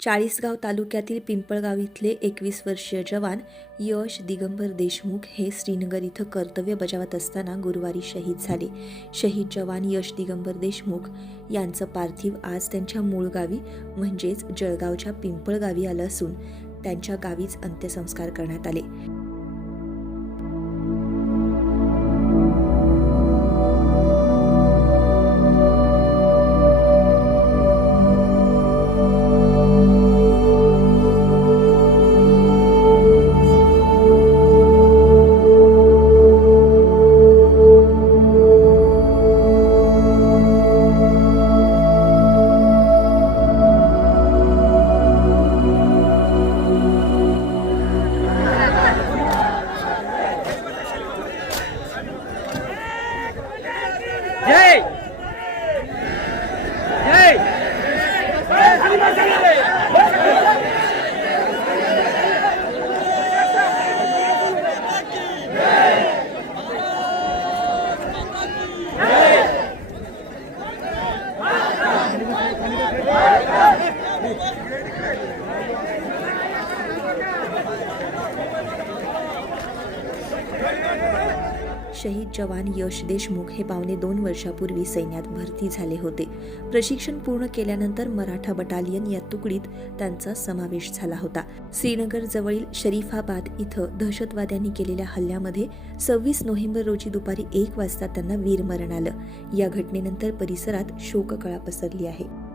चाळीसगाव तालुक्यातील पिंपळगाव इथले एकवीस वर्षीय जवान यश दिगंबर देशमुख हे श्रीनगर इथं कर्तव्य बजावत असताना गुरुवारी शहीद झाले. शहीद जवान यश दिगंबर देशमुख यांचं पार्थिव आज त्यांच्या मूळ गावी म्हणजेच जळगावच्या पिंपळगावी आलं असून त्यांच्या गावीच अंत्यसंस्कार करण्यात आले. जय जय शहीद जवान यश देशमुख हे पावणे दोन वर्षापूर्वी सैन्यात भरती झाले होते. प्रशिक्षण पूर्ण केल्यानंतर मराठा बटालियन या तुकडीत त्यांचा समावेश झाला होता. श्रीनगर जवळील शरीफाबाद इथं दहशतवाद्यांनी केलेल्या हल्ल्यामध्ये सव्वीस नोव्हेंबर रोजी दुपारी एक वाजता त्यांना वीरमरण आलं. या घटनेनंतर परिसरात शोककळा पसरली आहे.